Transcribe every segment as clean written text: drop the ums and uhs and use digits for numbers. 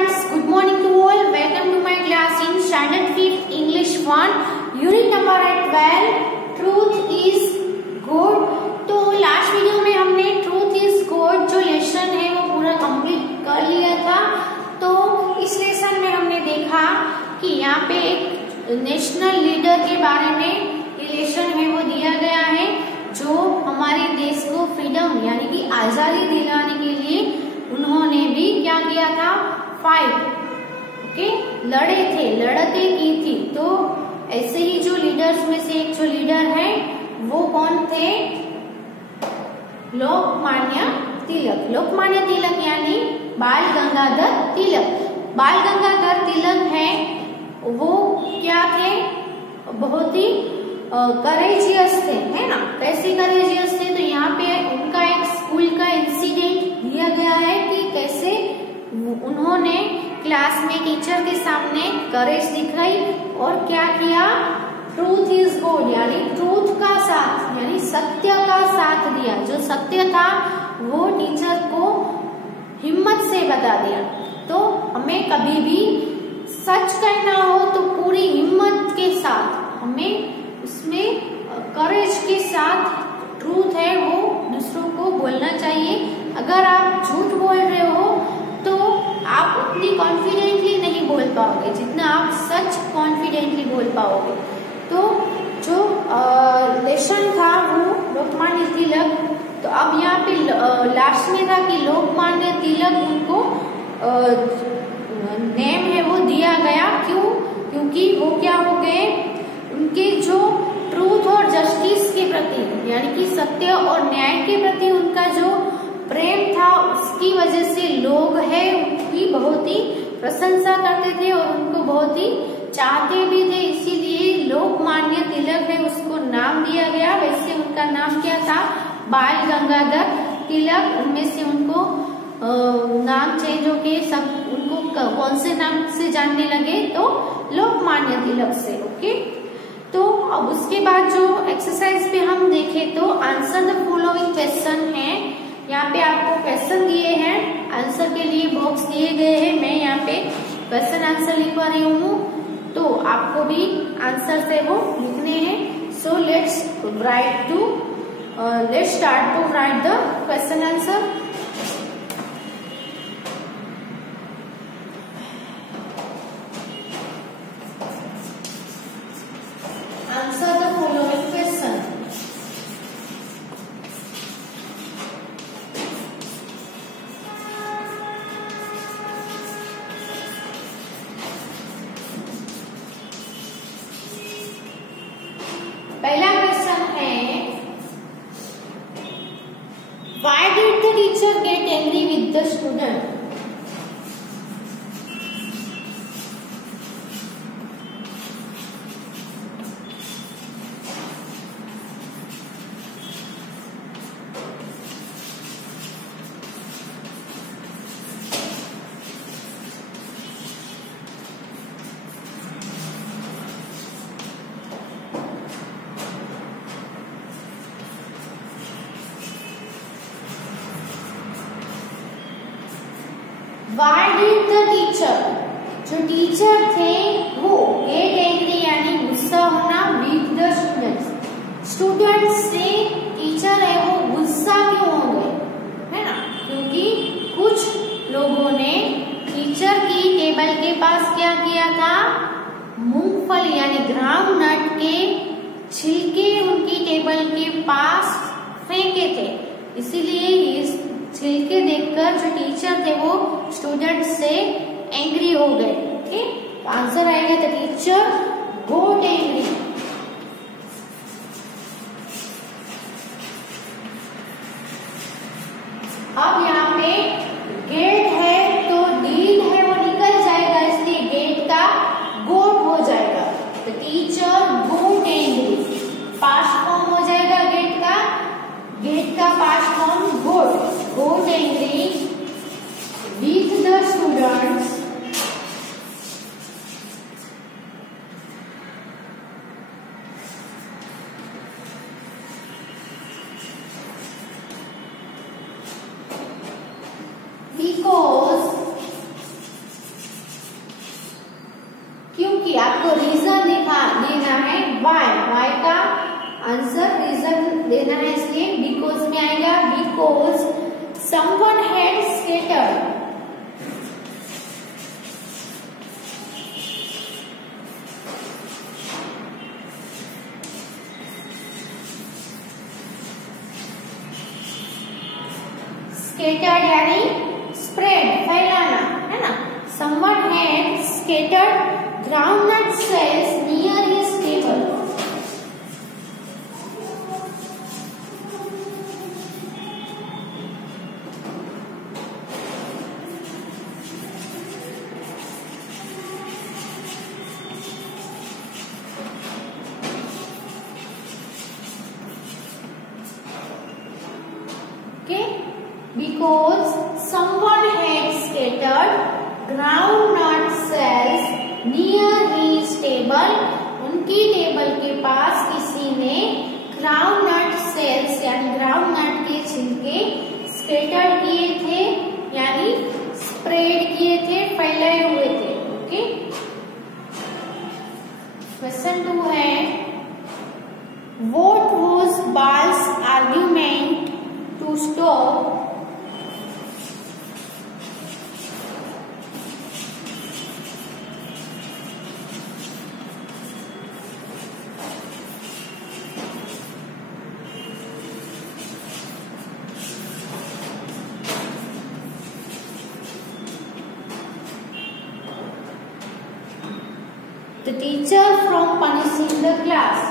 students, good morning to all. Welcome to my class in Standard 5 English 1, Unit number 12, Truth is Good. तो last video में हमने Truth is Good जो lesson है वो पूरा complete कर लिया था। तो इस लेसन में हमने देखा कि यहाँ पे एक नेशनल लीडर के बारे में लेसन है वो दिया गया है जो हमारे देश को फ्रीडम यानी कि आजादी दिलाने के लिए उन्होंने भी क्या किया था, फाइट लड़े थे, लड़ते की थी। तो ऐसे ही जो लीडर्स में से एक जो लीडर है वो कौन थे, लोकमान्य तिलक। लोकमान्य तिलक यानी बाल गंगाधर तिलक। बाल गंगाधर तिलक है वो क्या थे, बहुत ही करेजियस थे, है ना। कैसे करेजियस थे, तो यहाँ पे उनका एक स्कूल का इंसिडेंट दिया गया है कि कैसे उन्होंने क्लास में टीचर के सामने करेज दिखाई और क्या किया, ट्रूथ इज गुड यानी ट्रूथ का साथ यानी सत्य का साथ दिया। जो सत्य था वो टीचर को हिम्मत से बता दिया। तो हमें कभी भी सच कहना हो तो पूरी हिम्मत के साथ, हमें उसमें करेज के साथ ट्रूथ है वो दूसरों को बोलना चाहिए। अगर आप झूठ बोल रहे हो तो आप उतनी कॉन्फिडेंटली नहीं बोल पाओगे जितना आप सच कॉन्फिडेंटली बोल पाओगे। तो जो लेसन था वो लोकमान्य तिलक। तो अब यहाँ पे लास्ट में था कि लोकमान्य तिलक उनको नेम है वो दिया गया। क्यों? क्योंकि वो क्या हो गए, उनके जो ट्रूथ और जस्टिस के प्रति यानी कि सत्य और न्याय के प्रति उनका जो प्रेम था उसकी वजह से लोग है उनकी बहुत ही प्रशंसा करते थे और उनको बहुत ही चाहते भी थे। इसीलिए लोकमान्य तिलक है उसको नाम दिया गया। वैसे उनका नाम क्या था, बाल गंगाधर तिलक। उनमें से उनको नाम चेंज होके सब उनको कौन से नाम से जानने लगे, तो लोकमान्य तिलक से। ओके, तो अब उसके बाद जो एक्सरसाइज पे हम देखें तो आंसर द फॉलोइंग क्वेश्चन है। यहाँ पे आपको क्वेश्चन दिए हैं, आंसर के लिए बॉक्स दिए गए हैं। मैं यहाँ पे क्वेश्चन आंसर लिखवा रही हूँ, तो आपको भी आंसर से वो लिखने हैं। So let's start to write the question answer. Answer the following question. पहला क्वेश्चन है, Why did the teacher get angry with the student? Why did the teacher, जो टीचर थे वो get angry यानी गुस्सा होना with the students। स्टूडेंट्स से teacher है वो गुस्सा क्यों हो गए, है ना। क्योंकि कुछ लोगों ने टीचर की टेबल के पास क्या किया था, मूंगफली यानी ग्राउंड नट के छिलके उनकी टेबल के पास फेंके थे। इसीलिए इस छिलके देखकर जो टीचर थे वो स्टूडेंट से एंग्री हो गए। ओके, आंसर आएगा द टीचर गॉट एंग्री। अब यहाँ पे गेट है तो डीड है वो निकल जाएगा, इसलिए गेट का गोट हो जाएगा। The teacher got angry, past form हो जाएगा गेट का past form got. Got angry with the students आपको रीजन देना है वाई का आंसर रीजन देना है, इसलिए बिकॉज में आएगा। Because someone had scattered, scattered यानी स्प्रेड फैलाना, है ना। Someone had scattered groundnut shells near his table. Because someone had scattered groundnut cells near his table, उनकी टेबल के पास किसी ने ग्राउंडनट सेल्स यानी ग्राउंडनट के छिलके स्केटर किए थे, यानी स्प्रेड किए थे, फैलाए हुए थे। ओके, क्वेश्चन 2 है What was Bal's argument to stop the teacher from punishing the class?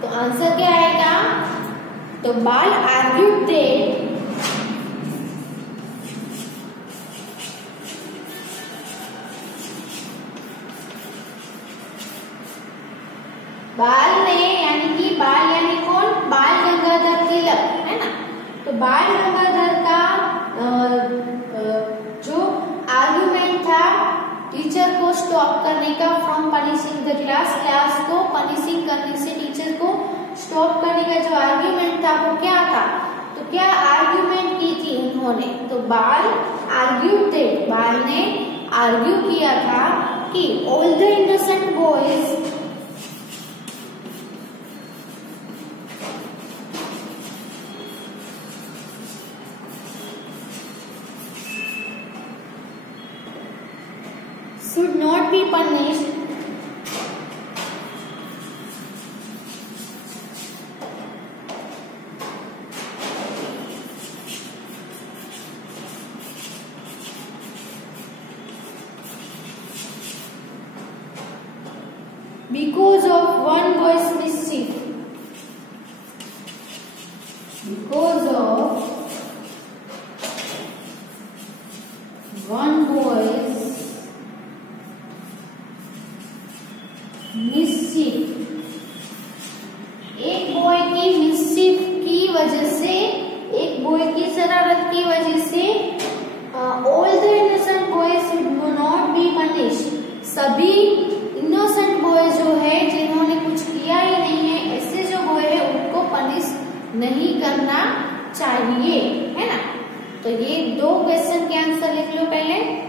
तो आंसर क्या आएगा? तो बाल आर्ग्यूड दैट बाल ने, यानी कि बाल यानी कौन? बाल गंगाधर तिलक, है ना। तो बाल गंगाधर का जो आर्गुमेंट था टीचर को स्टॉप करने का, from punishing the class, class को पनिशिंग करने से टीचर को स्टॉप करने का जो आर्ग्यूमेंट था वो क्या था? तो क्या आर्ग्यूमेंट की थी उन्होंने? तो बाल आर्ग्यूड दैट, बाल ने आर्ग्यू किया था कि all the innocent boys should not be punished because of one boy's mischief. Because of one boy's mischief, एक बॉय की मिसचिफ की वजह से, एक बॉय की शरारत की वजह से all the innocent boys should not be punished, सभी इनोसेंट बॉय जो है जिन्होंने कुछ किया ही नहीं है, ऐसे जो बॉय है उनको पनिश नहीं करना चाहिए, है ना। तो ये 2 क्वेश्चन के आंसर लिख लो पहले।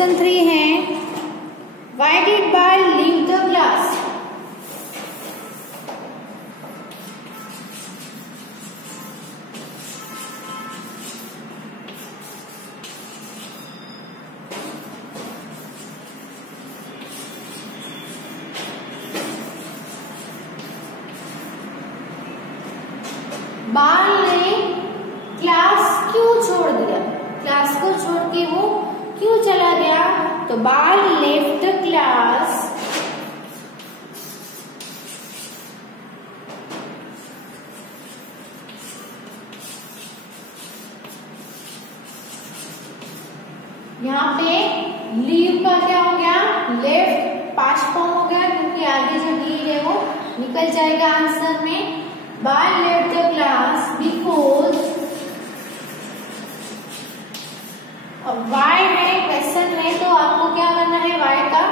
क्वेश्चन 3 है, व्हाई डिड बाल लीव द क्लास? बाल ने क्लास क्यों छोड़ दिया? क्लास को छोड़ के वो क्यों चला गया? तो बाल लेफ्ट द क्लास यहाँ पे लीव का क्या हो गया? लेफ्ट पास्ट फॉर्म हो गया, क्योंकि आगे जो लीव है वो निकल जाएगा आंसर में। Bal left the class because, why है, क्वेश्चन है तो आपको क्या करना है? वाई का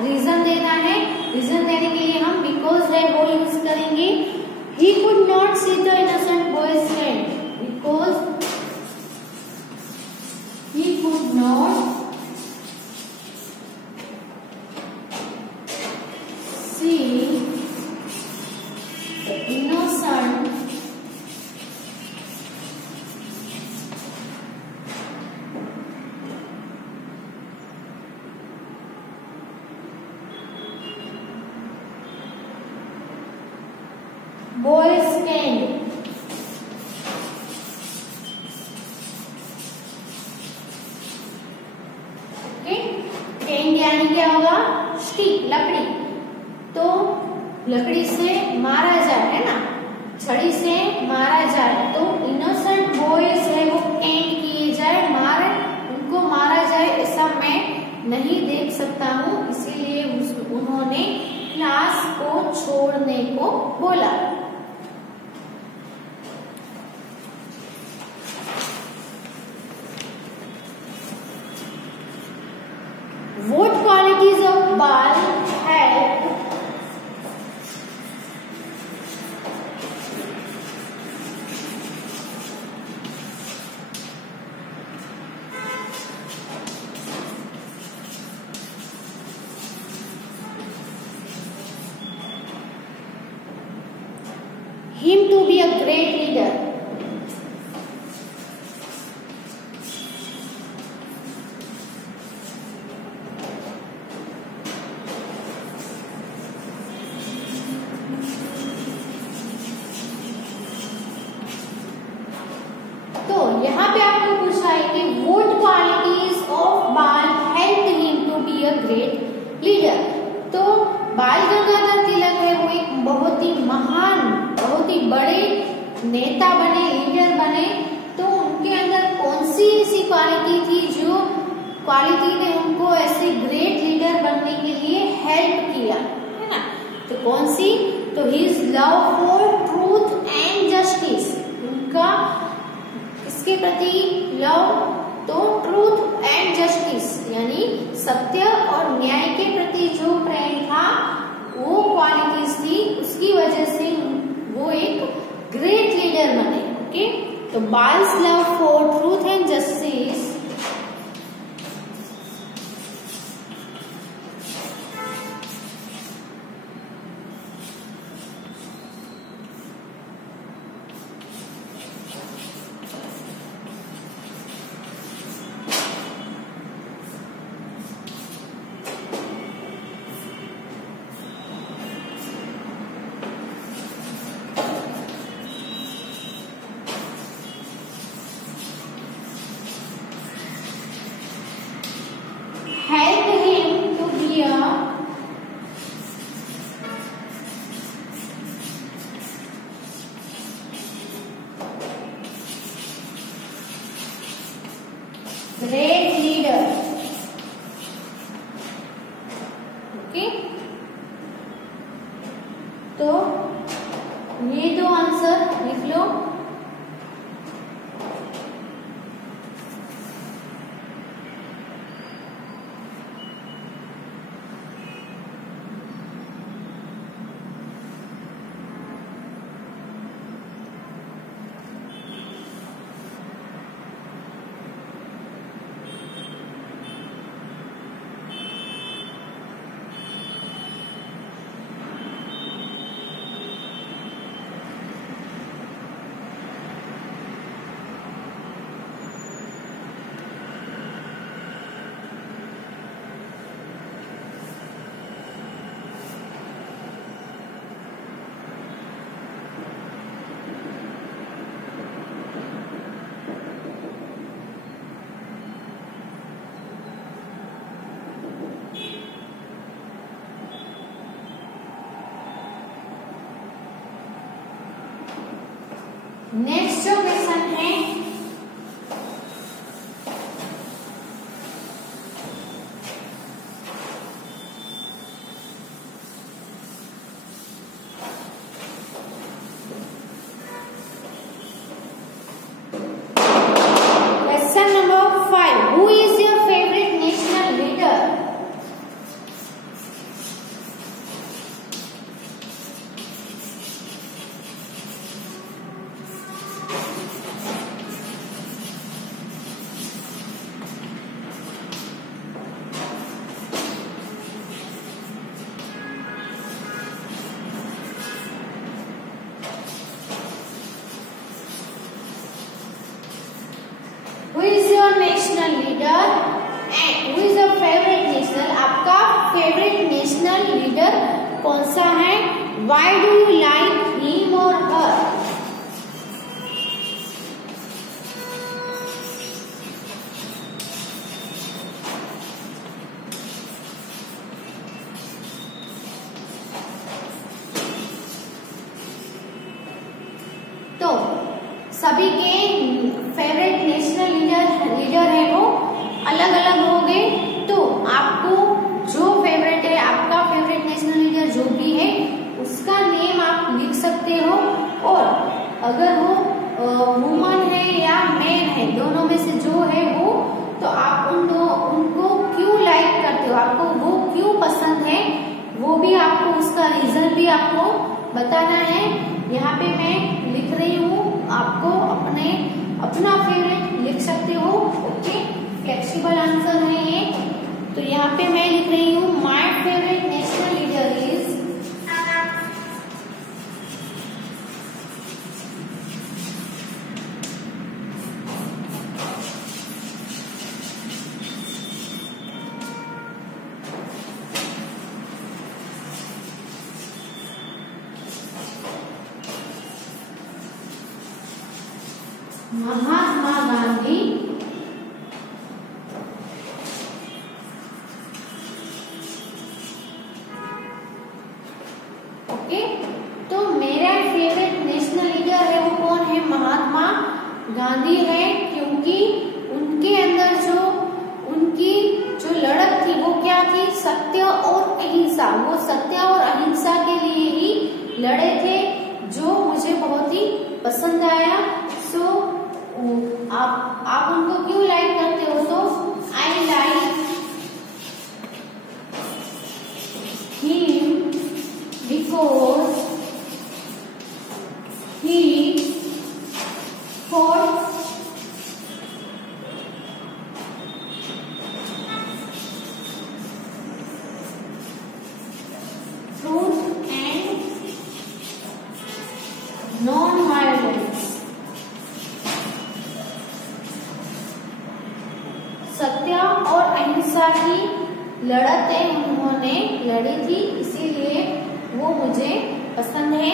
रीजन देना है। रीजन देने के लिए हम बिकॉज है वो यूज करेंगे। He could not see the innocent boys hand because he could not see the innocent boys can। Okay, can यानी क्या होगा? स्टिक, लकड़ी। तो लकड़ी से मारा जाए, है ना, छड़ी से मारा जाए, तो इनोसेंट बॉयज है वो कैन किए जाए, उनको मारा जाए, ऐसा मैं नहीं देख सकता हूँ, इसीलिए उन्होंने क्लास को छोड़ने को बोला। What qualities of Bal help him to be a great leader? यहाँ पे आपको पूछा है कि what qualities of बाल helped him to be a great leader। तो बाल गंगाधर तिलक है वो एक बहुत ही महान, बहुत ही बड़े नेता बने, लीडर बने। तो उनके अंदर कौन सी ऐसी क्वालिटी थी जो क्वालिटी ने उनको ऐसे ग्रेट लीडर बनने के लिए हेल्प किया, है ना? तो कौन सी? तो his love for truth and justice, उनका इसके प्रति लव, तो ट्रूथ एंड जस्टिस यानी सत्य और न्याय के प्रति जो प्रेम था, वो क्वालिटीज थी, उसकी वजह से वो एक ग्रेट लीडर बने। ओके, तो Bal's love for truth and justice help him to be a great leader। Okay, तो ये दो आंसर लिख लो। नेक्स्ट जो क्वेश्चन है question number 5, who is your favourite national leader? Who is your national leader and who is your favorite national? आपका favorite national leader कौन सा है? Why do you like him or her? तो सभी के favourite national leader है वो अलग अलग हो गए। तो आपको जो फेवरेट है, आपका फेवरेट नेशनल लीडर जो भी है उसका नेम आप लिख सकते हो। और अगर वो वुमन है या मैन है, दोनों में से जो है वो, तो आप उनको क्यों लाइक करते हो, आपको वो क्यों पसंद है, वो भी आपको उसका रीजन भी आपको बताना है। यहाँ पे मैं लिख रही हूँ, आपको अपना फेवरेट लिख सकते हो। ओके, फ्लेक्सिबल आंसर है ये। तो यहाँ पे मैं लिख रही हूँ my favourite national leader is Mahatma Gandhi. Okay, तो मेरा फेवरेट नेशनल लीडर है वो कौन है? महात्मा गांधी है, क्योंकि उनके अंदर उनकी जो लड़त थी वो क्या थी? सत्य और अहिंसा। वो सत्य और अहिंसा के लिए ही लड़े थे, जो मुझे बहुत ही पसंद आया। सो आप उनको क्यों लाइक करते हो? तो I like him because he fought truth and non violence. सत्य और अहिंसा की लड़तें उन्होंने लड़ी थी, इसीलिए वो मुझे पसंद है।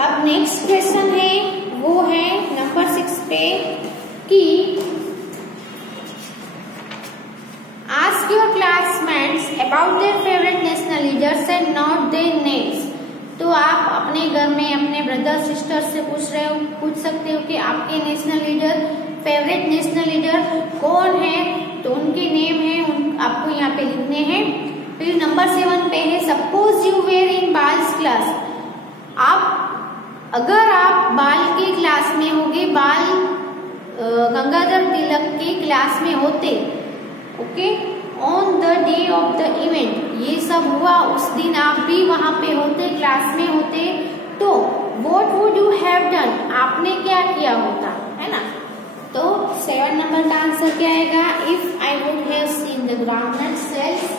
अब नेक्स्ट क्वेश्चन है, वो है नंबर 6 पे कि ask your classmates about their favourite national leaders and not their names. तो आप अपने घर में अपने ब्रदर सिस्टर से पूछ सकते हो कि आपके national leader, favourite national leader कौन है, तो उनके नेम है आपको यहाँ पे लिखने हैं। फिर नंबर 7 पे है suppose you were in Bal's class. अगर आप बाल के क्लास में होगे, बाल गंगाधर तिलक के क्लास में होते, okay, on the day of the event, ये सब हुआ उस दिन आप भी वहां पे होते, क्लास में होते, तो what would you have done, आपने क्या किया होता, है ना। तो 7 नंबर का आंसर क्या आएगा, if I would have seen the groundnut shells,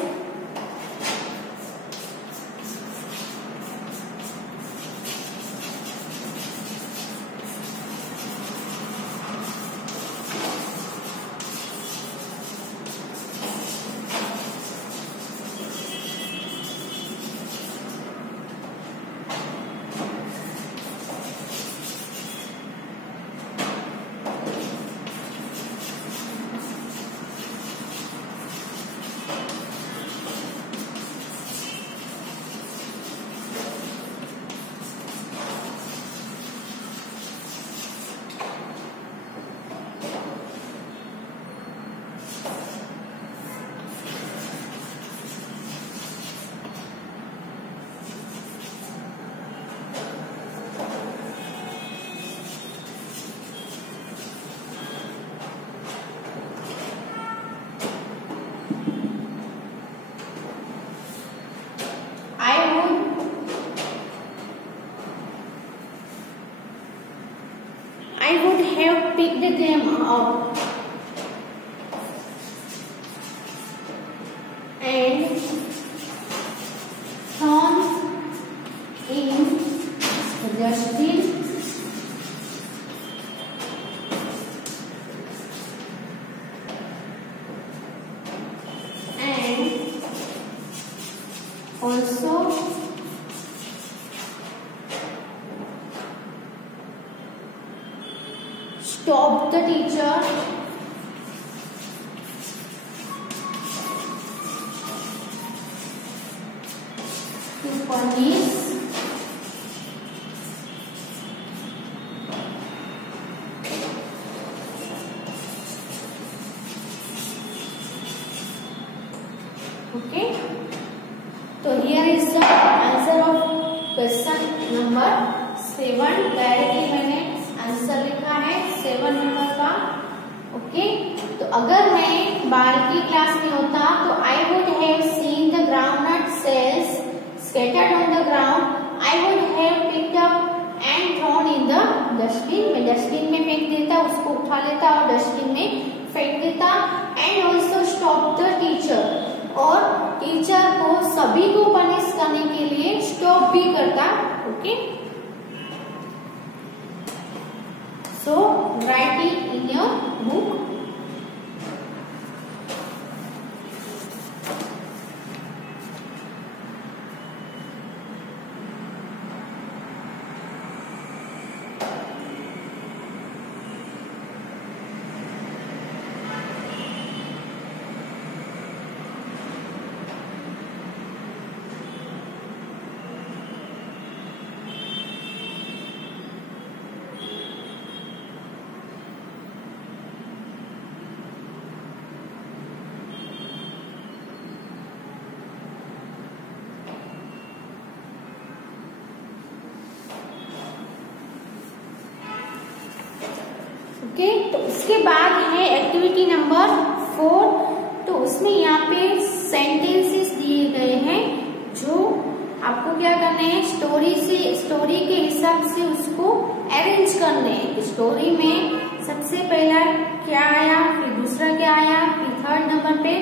I would have picked them up and thrown in the dustbin and also stop the teacher to punish okay. So here is the answer of question number 7. Directly मैंने answer लिखा है 7 number का, okay. तो अगर मैं बाल की class में होता तो I would have seen the groundnut shells scattered on the ground, I would have picked up and thrown in the dustbin, मैं डस्टबिन में फेंक देता, उसको उठा लेता और डस्टबिन में फेंक देता। And also stop the teacher, और टीचर को सभी को पनिश करने के लिए स्टॉप भी करता, okay. So write it in your book. Okay, तो उसके बाद है एक्टिविटी नंबर 4। तो उसमें यहाँ पे सेंटेंसेस दिए गए हैं जो आपको क्या करने हैं, स्टोरी के हिसाब से उसको अरेंज करने हैं। स्टोरी में सबसे पहला क्या आया, फिर दूसरा क्या आया, फिर 3rd नंबर पे,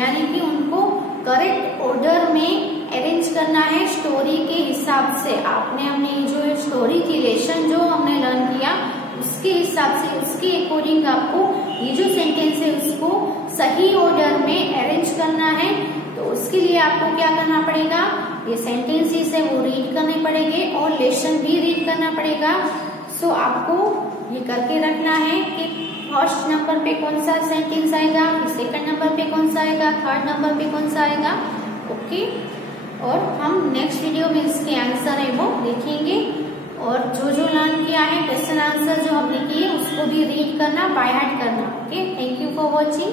यानी कि उनको करेक्ट ऑर्डर में अरेंज करना है स्टोरी के हिसाब से। आपने हमने जो स्टोरी थी, लेसन जो हमने लर्न किया, उसके हिसाब से, उसके अकॉर्डिंग आपको ये जो सेंटेंस है उसको सही ऑर्डर में अरेंज करना है। तो उसके लिए आपको क्या करना पड़ेगा, ये सेंटेंसेस है वो रीड करने पड़ेंगे और लेसन भी रीड करना पड़ेगा। सो आपको ये करके रखना है कि 1st नंबर पे कौन सा सेंटेंस आएगा, फिर 2nd नंबर पे कौन सा आएगा, 3rd नंबर पे कौन सा आएगा, ओके। और हम नेक्स्ट वीडियो में इसके आंसर है वो है, क्वेश्चन आंसर जो हमने किए उसको भी रीड करना, बाय हार्ट करना। Okay, thank you for watching.